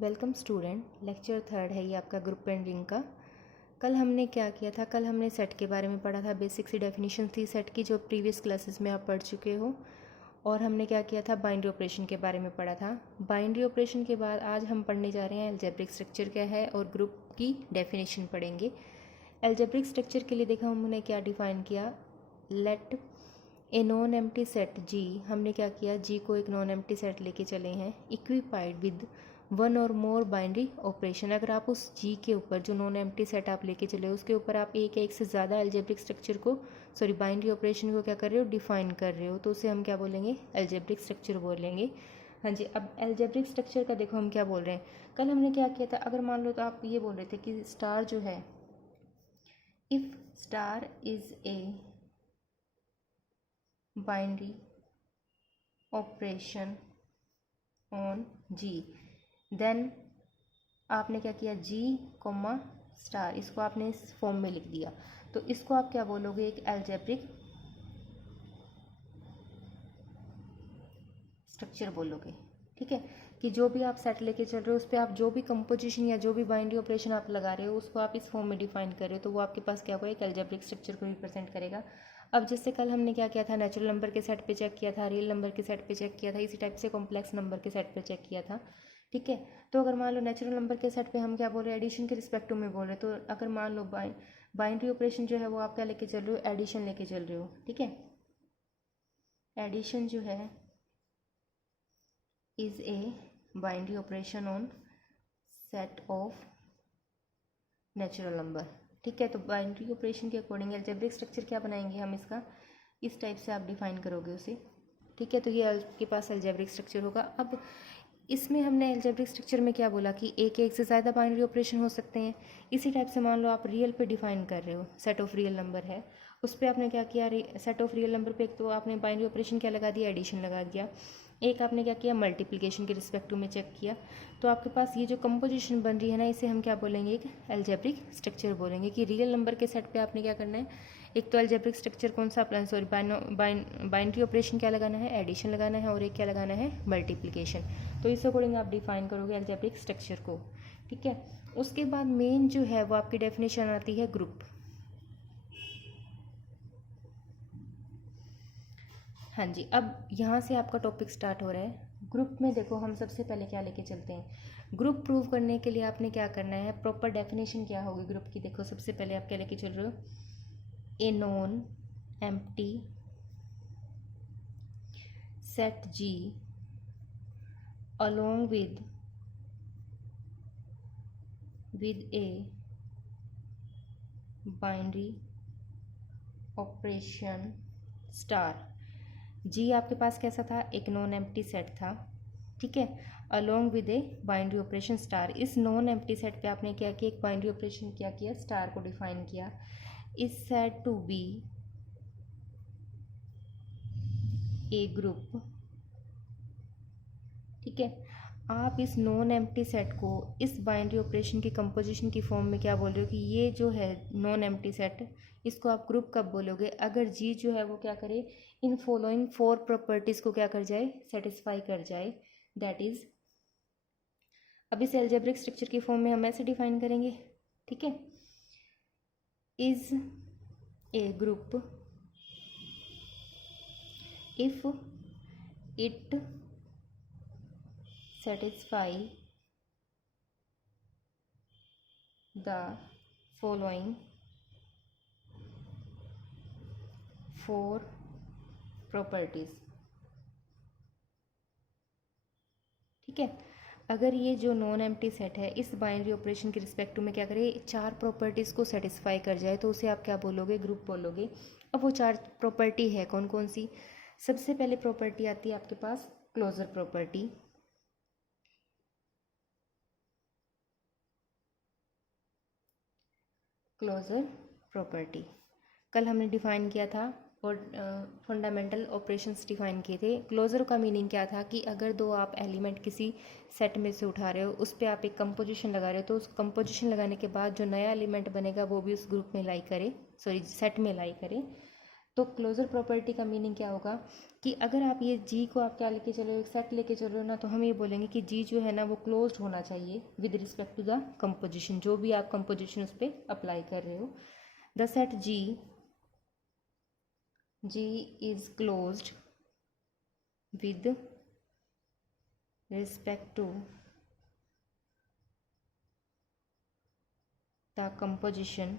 Welcome student. Lecture third है ये आपका ग्रुप एंड रिंग का। कल हमने क्या किया था? कल हमने सेट के बारे में पढ़ा था। बेसिक सी डेफिनेशन थी सेट की जो प्रीवियस क्लासेस में आप पढ़ चुके हो। और हमने क्या किया था? बाइनरी ऑपरेशन के बारे में पढ़ा था। बाइनरी ऑपरेशन के बाद आज हम पढ़ने जा रहे हैं अलजेब्रिक स्ट्रक्चर क्या है और ग्रुप की डेफिनेशन पढ़ेंगे। अलजेब्रिक स्ट्रक्चर के लिए देखा हमने क्या डिफाइन किया। Let a non empty set G, हमने क्या किया? जी को एक नॉन एम्प्टी सेट लेके चले हैं इक्विपाइड विद वन और मोर बाइनरी ऑपरेशन। अगर आप उस जी के ऊपर जो नॉन एम्प्टी सेट आप लेके चले हो उसके ऊपर आप एक से ज़्यादा अलजेब्रिक स्ट्रक्चर को बाइनरी ऑपरेशन को क्या कर रहे हो? डिफाइन कर रहे हो, तो उसे हम क्या बोलेंगे? अलजेब्रिक स्ट्रक्चर बोलेंगे। हाँ जी। अब अलजेब्रिक स्ट्रक्चर का देखो हम क्या बोल रहे हैं। कल हमने क्या किया था? अगर मान लो तो आप ये बोल रहे थे कि स्टार जो है, if star is a binary operation on G, then आपने क्या किया? जी कोमा स्टार, इसको आपने इस फॉर्म में लिख दिया, तो इसको आप क्या बोलोगे? एक अलजेब्रिक स्ट्रक्चर बोलोगे। ठीक है, कि जो भी आप सेट लेके चल रहे हो उस पर आप जो भी कंपोजिशन या जो भी बाइनरी ऑपरेशन आप लगा रहे हो उसको आप इस फॉर्म में डिफाइन कर रहे हो, तो वो आपके पास क्या होगा? एक अलजेब्रिक स्ट्रक्चर को रिप्रेजेंट करेगा। अब जैसे कल हमने क्या किया था? नेचुरल नंबर के सेट पे चेक किया था, रियल नंबर के सेट पे चेक किया था, इसी टाइप से कॉम्प्लेक्स नंबर के सेट पे चेक किया था। ठीक है, तो अगर मान लो नेचुरल नंबर के सेट पे हम क्या बोल रहे हैं? एडिशन के रिस्पेक्ट में बोल रहे हैं, तो अगर मान लो बाइनरी ऑपरेशन जो है वो आप क्या लेके चल रहे हो? एडिशन लेके चल रहे हो। ठीक है, एडिशन जो है is a binary operation on set of natural number. ठीक है, तो बाइनरी ऑपरेशन के अकॉर्डिंग अलजेब्रिक स्ट्रक्चर क्या बनाएंगे हम इसका? इस टाइप से आप डिफाइन करोगे उसे। ठीक है, तो ये आपके पास अलजेब्रिक स्ट्रक्चर होगा। अब इसमें हमने अलजेब्रिक स्ट्रक्चर में क्या बोला कि एक से ज़्यादा बाइनरी ऑपरेशन हो सकते हैं। इसी टाइप से मान लो आप रियल पे डिफाइन कर रहे हो, सेट ऑफ रियल नंबर है, उस पर आपने क्या किया? सेट ऑफ रियल नंबर पे एक तो आपने बाइनरी ऑपरेशन क्या लगा दिया? एडिशन लगा दिया। एक आपने क्या किया? मल्टीप्लिकेशन के रिस्पेक्ट में चेक किया। तो आपके पास ये जो कंपोजिशन बन रही है ना, इसे हम क्या बोलेंगे? एक अलजेब्रिक स्ट्रक्चर बोलेंगे। कि रियल नंबर के सेट पे आपने क्या करना है? एक तो अलजेब्रिक स्ट्रक्चर कौन सा? बाइनरी ऑपरेशन क्या लगाना है? एडिशन लगाना है, और एक क्या लगाना है? मल्टीप्लिकेशन। तो इस अकॉर्डिंग आप डिफाइन करोगे अलजेब्रिक स्ट्रक्चर को। ठीक है, उसके बाद मेन जो है वो आपकी डेफिनेशन आती है ग्रुप। हाँ जी, अब यहाँ से आपका टॉपिक स्टार्ट हो रहा है। ग्रुप में देखो हम सबसे पहले क्या लेके चलते हैं। ग्रुप प्रूव करने के लिए आपने क्या करना है? प्रॉपर डेफिनेशन क्या होगी ग्रुप की? देखो सबसे पहले आप क्या लेके चल रहे हो? A non empty set G along with a binary operation star. G आपके पास कैसा था? एक नॉन एम्प्टी सेट था। ठीक है, along with A binary operation star. इस नॉन एम्प्टी सेट पे आपने क्या किया? एक बाइनरी ऑपरेशन क्या किया? स्टार को डिफाइन किया। Is said to be a group. ठीक है, आप इस नॉन एम्प्टी सेट को इस बाइनरी ऑपरेशन की कंपोजिशन की फॉर्म में क्या बोल रहे हो? कि ये जो है नॉन एम्प्टी सेट, इसको आप ग्रुप कब बोलोगे? अगर जी जो है वो क्या करे? इन फॉलोइंग 4 प्रॉपर्टीज को क्या कर जाए? सेटिस्फाई कर जाए। दैट इज, अब इस अलजेब्रिक स्ट्रक्चर की फॉर्म में हम ऐसे डिफाइन करेंगे। ठीक है, is a group if it satisfy the following 4 properties। ठीक है, अगर ये जो नॉन एम्प्टी सेट है इस बाइनरी ऑपरेशन के रिस्पेक्ट में क्या करे? 4 प्रॉपर्टीज़ को सेटिस्फाई कर जाए, तो उसे आप क्या बोलोगे? ग्रुप बोलोगे। अब वो 4 प्रॉपर्टी है कौन कौन सी? सबसे पहले प्रॉपर्टी आती है आपके पास क्लोजर प्रॉपर्टी। क्लोजर प्रॉपर्टी कल हमने डिफाइन किया था, और फंडामेंटल ऑपरेशंस डिफाइन किए थे। क्लोजर का मीनिंग क्या था? कि अगर दो आप एलिमेंट किसी सेट में से उठा रहे हो, उस पर आप एक कंपोजिशन लगा रहे हो, तो उस कंपोजिशन लगाने के बाद जो नया एलिमेंट बनेगा वो भी उस ग्रुप में लाई करे, सेट में लाई करे। तो क्लोजर प्रॉपर्टी का मीनिंग क्या होगा कि अगर आप ये जी को आप क्या लेके चल रहे हो, एक सेट लेके चल रहे हो ना, तो हम ये बोलेंगे कि जी जो है ना वो क्लोज्ड होना चाहिए with respect to the composition, जो भी आप कंपोजिशन उस पर अप्लाई कर रहे हो। The set G is closed with respect to the composition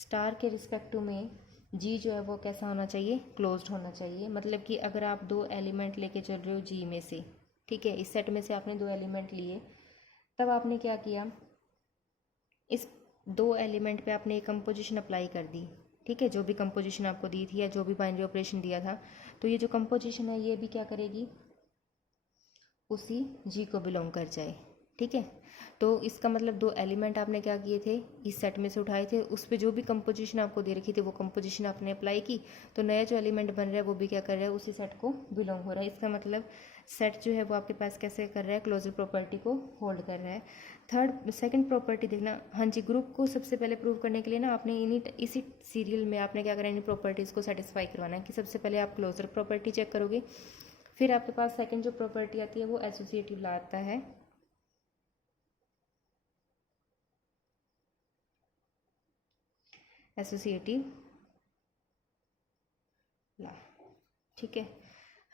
star के रिस्पेक्ट में जी जो है वो कैसा होना चाहिए, क्लोज्ड होना चाहिए। मतलब कि अगर आप दो एलिमेंट लेके चल रहे हो जी में से, ठीक है, इस सेट में से आपने दो एलिमेंट लिए, तब आपने क्या किया, इस दो एलिमेंट पे आपने एक कंपोजिशन अप्लाई कर दी, ठीक है, जो भी कंपोजिशन आपको दी थी या जो भी बाइनरी ऑपरेशन दिया था, तो ये जो कंपोजिशन है ये भी क्या करेगी, उसी जी को बिलोंग कर जाए, ठीक है। तो इसका मतलब दो एलिमेंट आपने क्या किए थे, इस सेट में से उठाए थे, उस पर जो भी कंपोजिशन आपको दे रखी थी वो कंपोजिशन आपने अप्लाई की, तो नया जो एलिमेंट बन रहा है वो भी क्या कर रहा है, उसी सेट को बिलोंग हो रहा है। इसका मतलब सेट जो है वो आपके पास कैसे कर रहा है, क्लोजर प्रॉपर्टी को होल्ड कर रहा है। सेकंड प्रॉपर्टी देखना, हाँ जी, ग्रुप को सबसे पहले प्रूव करने के लिए ना आपने इसी सीरियल में आपने क्या करना है, इन प्रॉपर्टीज़ को सेटिस्फाई करवाना है कि सबसे पहले आप क्लोजर प्रॉपर्टी चेक करोगे, फिर आपके पास सेकंड जो प्रॉपर्टी आती है वो एसोसिएटिव लॉ आता है। एसोसिएटिव लॉ, ठीक है।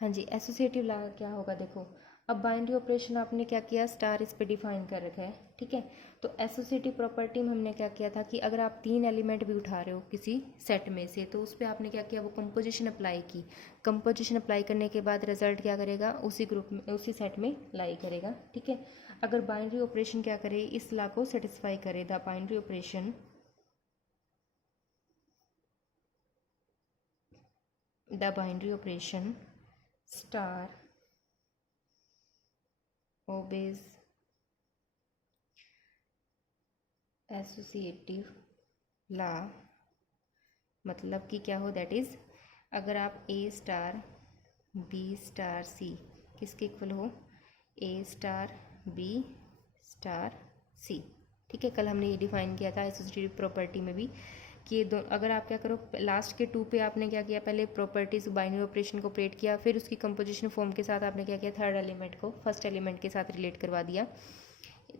हाँ जी, एसोसिएटिव लॉ क्या होगा, देखो अब बाइनरी ऑपरेशन आपने क्या किया, स्टार इस पे डिफाइन कर रखा है, ठीक है। तो एसोसिएटिव प्रॉपर्टी में हमने क्या किया था कि अगर आप तीन एलिमेंट भी उठा रहे हो किसी सेट में से, तो उस पर आपने क्या किया, वो कंपोजिशन अप्लाई की, कंपोजिशन अप्लाई करने के बाद रिजल्ट क्या करेगा, उसी ग्रुप में उसी सेट में लाई करेगा, ठीक है। अगर बाइनरी ऑपरेशन क्या करे, इस लॉ को सेटिस्फाई करे, the binary operation star obeys associative law, मतलब कि क्या हो, दैट इज अगर आप ए स्टार बी स्टार सी किसके इक्वल हो, a star B star c, ठीक है। कल हमने ये डिफाइन किया था एसोसिएटिव प्रॉपर्टी में भी कि ये दो, अगर आप क्या करो, लास्ट के टू पे आपने क्या किया, पहले प्रॉपर्टीज बाइनरी ऑपरेशन को ऑपरेट किया, फिर उसकी कंपोजिशन फॉर्म के साथ आपने क्या किया, थर्ड एलिमेंट को फर्स्ट एलिमेंट के साथ रिलेट करवा दिया,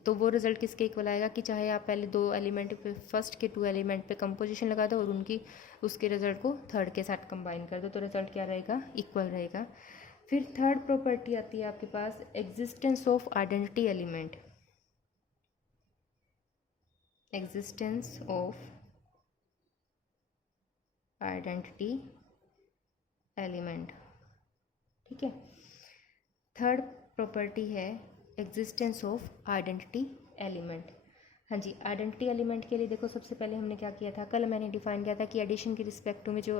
तो वो रिजल्ट किसके इक्वल आएगा कि चाहे आप पहले दो एलिमेंट पे, फर्स्ट के टू एलिमेंट पे कंपोजिशन लगा दो और उनकी उसके रिजल्ट को थर्ड के साथ कंबाइन कर दो, तो रिजल्ट क्या रहेगा, इक्वल रहेगा। फिर थर्ड प्रॉपर्टी आती है आपके पास existence of identity element, existence of identity element, ठीक है। थर्ड प्रॉपर्टी है एग्जिस्टेंस ऑफ आइडेंटिटी एलिमेंट। हाँ जी, आइडेंटिटी एलिमेंट के लिए देखो सबसे पहले हमने क्या किया था, कल मैंने डिफाइन किया था कि एडिशन के रिस्पेक्ट में जो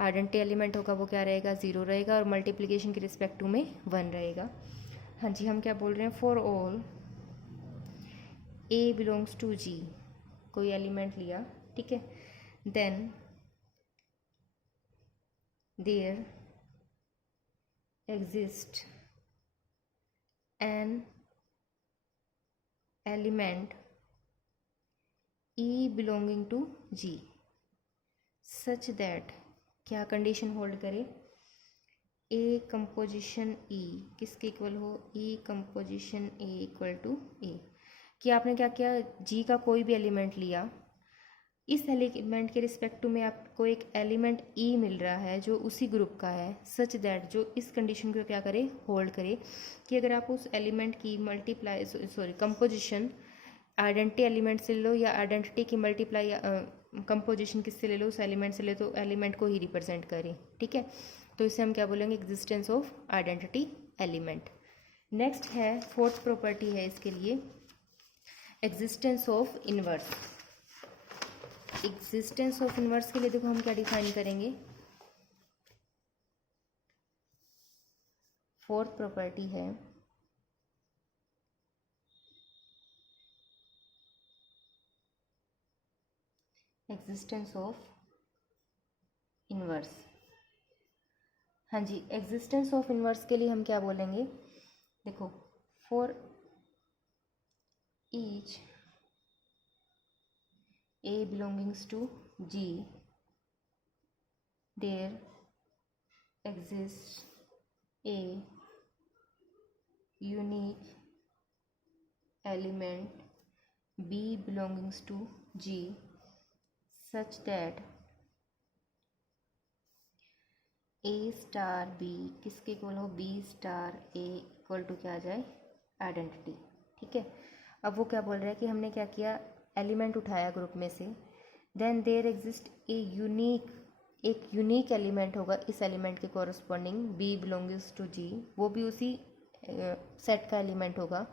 आइडेंटिटी एलिमेंट होगा वो क्या रहेगा, 0 रहेगा, और मल्टीप्लिकेशन के रिस्पेक्ट में 1 रहेगा। हाँ जी, हम क्या बोल रहे हैं, for all a belongs to G, कोई एलिमेंट लिया, ठीक है, then there exist an element E belonging to G such that क्या कंडीशन होल्ड करे, ए कंपोजिशन E किसके इक्वल हो, E composition A equal to A, कि आपने क्या किया, G का कोई भी एलिमेंट लिया, इस एलिमेंट के रिस्पेक्ट में आपको एक एलिमेंट E मिल रहा है जो उसी ग्रुप का है, सच दैट जो इस कंडीशन को क्या करे, होल्ड करे, कि अगर आप उस एलिमेंट की कंपोजिशन आइडेंटिटी एलिमेंट से ले लो या आइडेंटिटी की मल्टीप्लाई कंपोजिशन किससे ले लो, उस एलिमेंट से ले, तो एलिमेंट को ही रिप्रेजेंट करें, ठीक है। तो इसे हम क्या बोलेंगे, existence of identity element. Next है फोर्थ प्रॉपर्टी है इसके लिए existence of inverse. Existence of inverse के लिए देखो हम क्या डिफाइन करेंगे, फोर्थ प्रॉपर्टी है एग्जिस्टेंस ऑफ इनवर्स। हाँ जी, एग्जिस्टेंस ऑफ इनवर्स के लिए हम क्या बोलेंगे, देखो for each A belongs to G, there exists a unique element B belongs to G such that A star B किसके इक्वल हो, B star A equal to क्या आ जाए, आइडेंटिटी। ठीक है, अब वो क्या बोल रहा है कि हमने क्या किया, एलिमेंट उठाया ग्रुप में से, देन देयर एग्जिस्ट एक यूनिक एलिमेंट होगा इस एलिमेंट के corresponding B belongs to G, वो भी उसी सेट का एलिमेंट होगा,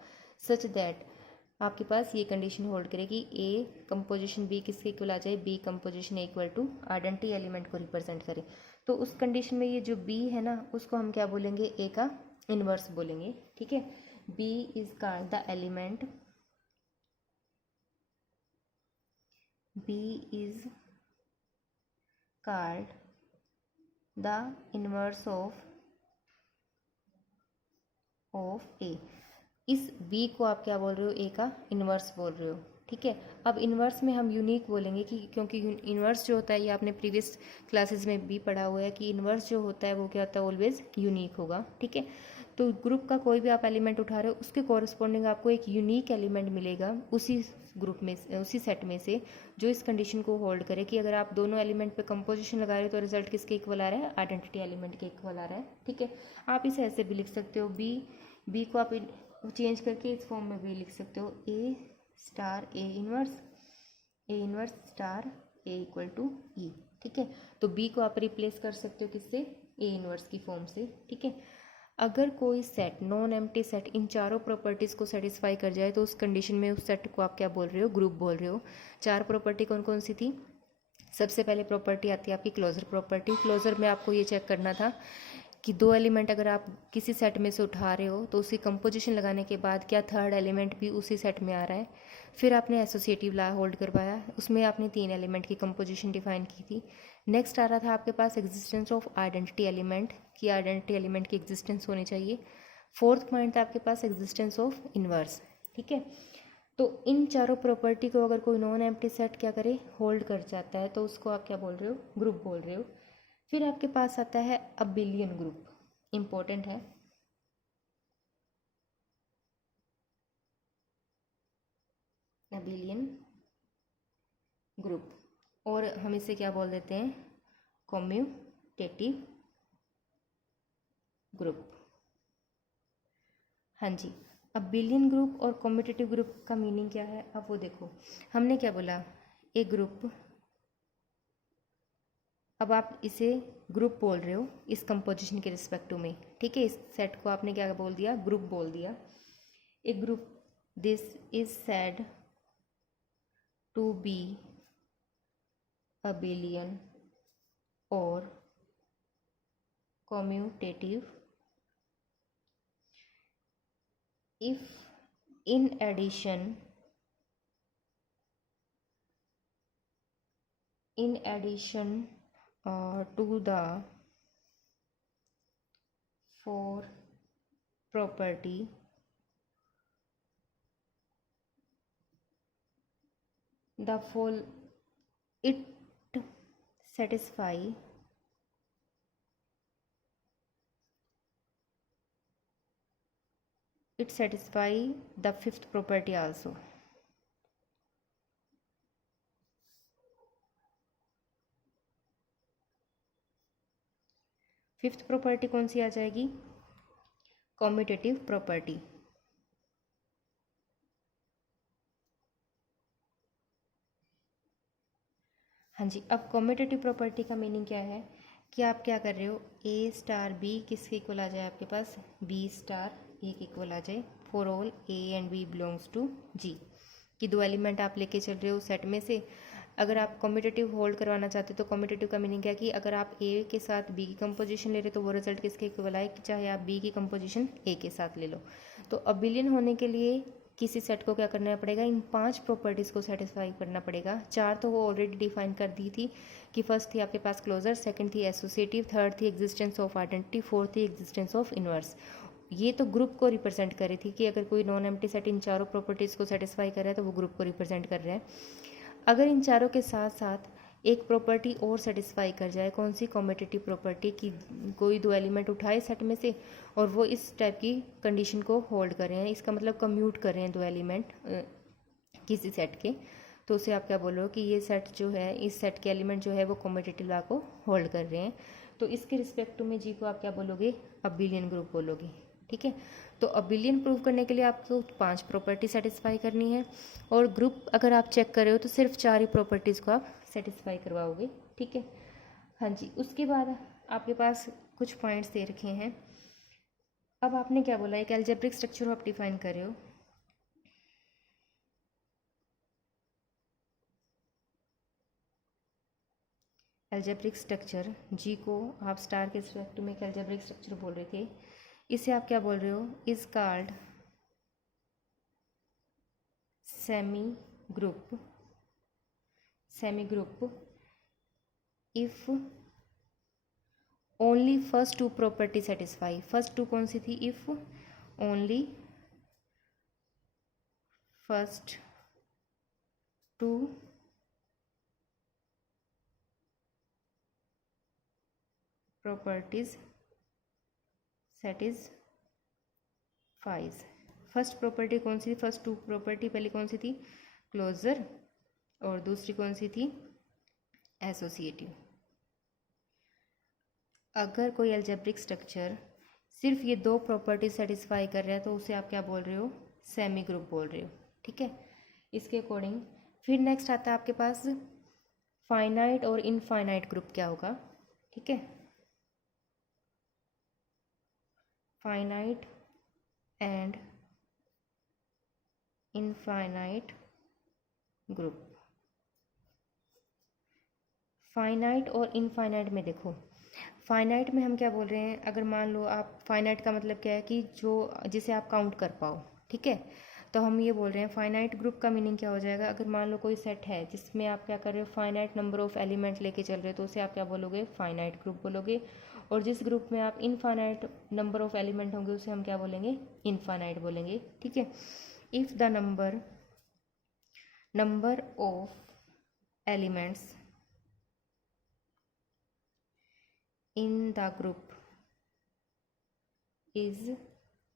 सच दैट आपके पास ये कंडीशन होल्ड करेगी A कंपोजिशन B किसके इक्वल आ जाए, B composition A equal to identity element को रिप्रेजेंट करे। तो उस कंडीशन में ये जो B है ना, उसको हम क्या बोलेंगे, A का इनवर्स बोलेंगे। ठीक है, B is called the element, B is called the inverse of A। इस B को आप क्या बोल रहे हो, A का इनवर्स बोल रहे हो। ठीक है, अब इनवर्स में हम यूनिक बोलेंगे कि क्योंकि इनवर्स जो होता है, ये आपने प्रीवियस क्लासेस में भी पढ़ा हुआ है कि इनवर्स जो होता है वो क्या होता है, ऑलवेज यूनिक होगा। ठीक है, तो ग्रुप का कोई भी आप एलिमेंट उठा रहे हो, उसके कॉरस्पॉन्डिंग आपको एक यूनिक एलिमेंट मिलेगा उसी ग्रुप में, उसी सेट में से, जो इस कंडीशन को होल्ड करे कि अगर आप दोनों एलिमेंट पे कंपोजिशन लगा रहे हो तो रिजल्ट किसके इक्वल आ रहा है, आइडेंटिटी एलिमेंट के इक्वल आ रहा है। ठीक है, आप इसे ऐसे भी लिख सकते हो, बी को आप चेंज करके इस फॉर्म में भी लिख सकते हो, a star a inverse star a equal to e. ठीक है, तो बी को आप रिप्लेस कर सकते हो किससे, ए इनवर्स की फॉर्म से। ठीक है, अगर कोई सेट नॉन एम्प्टी सेट इन चारों प्रॉपर्टीज़ को सेटिस्फाई कर जाए तो उस कंडीशन में उस सेट को आप क्या बोल रहे हो, ग्रुप बोल रहे हो। चार प्रॉपर्टी कौन कौन सी थी, सबसे पहले प्रॉपर्टी आती है आपकी क्लोजर प्रॉपर्टी। क्लोजर में आपको ये चेक करना था कि दो एलिमेंट अगर आप किसी सेट में से उठा रहे हो तो उसकी कंपोजिशन लगाने के बाद क्या थर्ड एलिमेंट भी उसी सेट में आ रहा है। फिर आपने एसोसिएटिव लॉ होल्ड करवाया, उसमें आपने तीन एलिमेंट की कंपोजिशन डिफाइन की थी। नेक्स्ट आ रहा था आपके पास एग्जिस्टेंस ऑफ आइडेंटिटी एलिमेंट, कि आइडेंटिटी एलिमेंट की एग्जिस्टेंस होनी चाहिए। फोर्थ पॉइंट था आपके पास एग्जिस्टेंस ऑफ इनवर्स। ठीक है, तो इन चारों प्रॉपर्टी को अगर कोई नॉन एम्प्टी सेट क्या करे, होल्ड कर जाता है, तो उसको आप क्या बोल रहे हो, ग्रुप बोल रहे हो। फिर आपके पास आता है अबिलियन ग्रुप, इंपॉर्टेंट है। अबिलियन ग्रुप, और हम इसे क्या बोल देते हैं, कॉम्यूटेटिव ग्रुप। हाँ जी, अबिलियन ग्रुप और कॉम्यूटेटिव ग्रुप का मीनिंग क्या है, अब वो देखो। हमने क्या बोला, एक ग्रुप, अब आप इसे ग्रुप बोल रहे हो इस कंपोजिशन के रिस्पेक्टिव में। ठीक है, इस सेट को आपने क्या बोल दिया, ग्रुप बोल दिया। एक group, this is said to be abelian और commutative if in addition to the four property it satisfy the fifth property also. Fifth property कौन सी आ जाएगी, कॉम्यूटेटिव प्रॉपर्टी। हाँ जी, अब कॉम्यूटेटिव प्रॉपर्टी का मीनिंग क्या है कि आप क्या कर रहे हो, ए स्टार बी किसके इक्वल आ जाए आपके पास, बी स्टार ए के इक्वल आ जाए for all a and b belongs to G, कि दो एलिमेंट आप लेके चल रहे हो सेट में से। अगर आप कॉम्यूटेटिव होल्ड करवाना चाहते हो तो कॉम्यूटेटिव का मीनिंग क्या है कि अगर आप ए के साथ बी की कंपोजिशन ले रहे हो तो वो रिजल्ट किसके इक्वल आए, चाहे आप बी की कंपोजिशन ए के साथ ले लो। तो अबिलियन होने के लिए किसी सेट को क्या करना पड़ेगा, इन पांच प्रॉपर्टीज़ को सेटिस्फाई करना पड़ेगा। चार तो वो ऑलरेडी डिफाइन कर दी थी कि फर्स्ट थी आपके पास क्लोजर, सेकंड थी एसोसिएटिव, थर्ड थी एग्जिस्टेंस ऑफ आइडेंटिटी, फोर्थ थी एग्जिस्टेंस ऑफ इनवर्स। ये तो ग्रुप को रिप्रेजेंट कर रही थी कि अगर कोई नॉन एम्प्टी सेट इन चारों प्रॉपर्टीज़ को सेटिस्फाई कर रहा है तो वो ग्रुप को रिप्रेजेंट कर रहा है। अगर इन चारों के साथ साथ एक प्रॉपर्टी और सेटिस्फाई कर जाए, कौन सी, कॉम्पिटिटिव प्रॉपर्टी की, कोई दो एलिमेंट उठाए सेट में से और वो इस टाइप की कंडीशन को होल्ड कर रहे हैं, इसका मतलब कम्यूट कर रहे हैं दो एलिमेंट किसी सेट के, तो उसे आप क्या बोलोगे कि ये सेट जो है, इस सेट के एलिमेंट जो है वो कॉम्पिटिटिव लॉ को होल्ड कर रहे हैं। तो इसके रिस्पेक्ट में जी को आप क्या बोलोगे, अबिलियन ग्रुप बोलोगे। ठीक है, तो अबिलियन प्रूव करने के लिए आपको 5 प्रॉपर्टी सेटिस्फाई करनी है, और ग्रुप अगर आप चेक कर रहे हो तो सिर्फ 4 ही प्रॉपर्टीज़ को आप सेटिस्फाई करवाओगे। ठीक है, हाँ जी। उसके बाद आपके पास कुछ पॉइंट्स दे रखे हैं। अब आपने क्या बोला, एक एल्जेब्रिक स्ट्रक्चर आप डिफाइन कर रहे हो। एल्जेब्रिक स्ट्रक्चर जी को आप स्टार के रिस्पेक्ट में एक एल्जेब्रिक स्ट्रक्चर बोल रहे थे, इसे आप क्या बोल रहे हो, is called semi group. Semi group if only first two property satisfy. First two कौन सी थी, if only first two properties satisfies. First property कौन सी थी, फर्स्ट टू प्रॉपर्टी पहले कौन सी थी, क्लोजर, और दूसरी कौन सी थी, एसोसिएटिव। अगर कोई अलजेब्रिक स्ट्रक्चर सिर्फ ये दो प्रॉपर्टी सेटिस्फाई कर रहा है तो उसे आप क्या बोल रहे हो, सेमी ग्रुप बोल रहे हो। ठीक है, इसके अकॉर्डिंग फिर नेक्स्ट आता है आपके पास फाइनाइट और इनफाइनाइट ग्रुप क्या होगा। ठीक है, finite and infinite group. Finite और इनफाइनाइट में देखो, फाइनाइट में हम क्या बोल रहे हैं, अगर मान लो आप, फाइनाइट का मतलब क्या है कि जो जिसे आप काउंट कर पाओ। ठीक है, तो हम ये बोल रहे हैं फाइनाइट ग्रुप का मीनिंग क्या हो जाएगा, अगर मान लो कोई सेट है जिसमें आप क्या कर रहे हो, फाइनाइट नंबर ऑफ एलिमेंट लेके चल रहे हो, तो उसे आप क्या बोलोगे, फाइनाइट ग्रुप बोलोगे। और जिस ग्रुप में आप इनफाइनाइट नंबर ऑफ एलिमेंट होंगे उसे हम क्या बोलेंगे, इनफाइनाइट बोलेंगे। ठीक है, if the number of elements in the group is,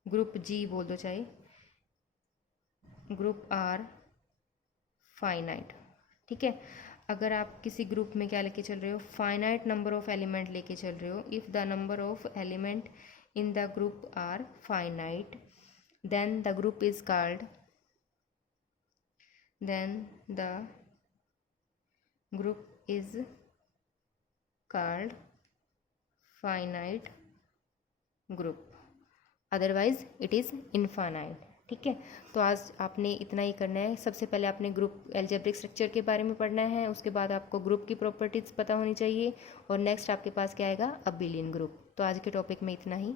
group G बोल दो चाहे, ग्रुप आर फाइनाइट। ठीक है, अगर आप किसी ग्रुप में क्या लेके चल रहे हो, फाइनाइट नंबर ऑफ एलिमेंट लेके चल रहे हो, if the number of element in the group are finite then the group is called, then the group is called finite group, otherwise it is infinite. ठीक है, तो आज आपने इतना ही करना है। सबसे पहले आपने ग्रुप एल्जेब्रिक स्ट्रक्चर के बारे में पढ़ना है, उसके बाद आपको ग्रुप की प्रॉपर्टीज़ पता होनी चाहिए, और नेक्स्ट आपके पास क्या आएगा, अबिलियन ग्रुप। तो आज के टॉपिक में इतना ही।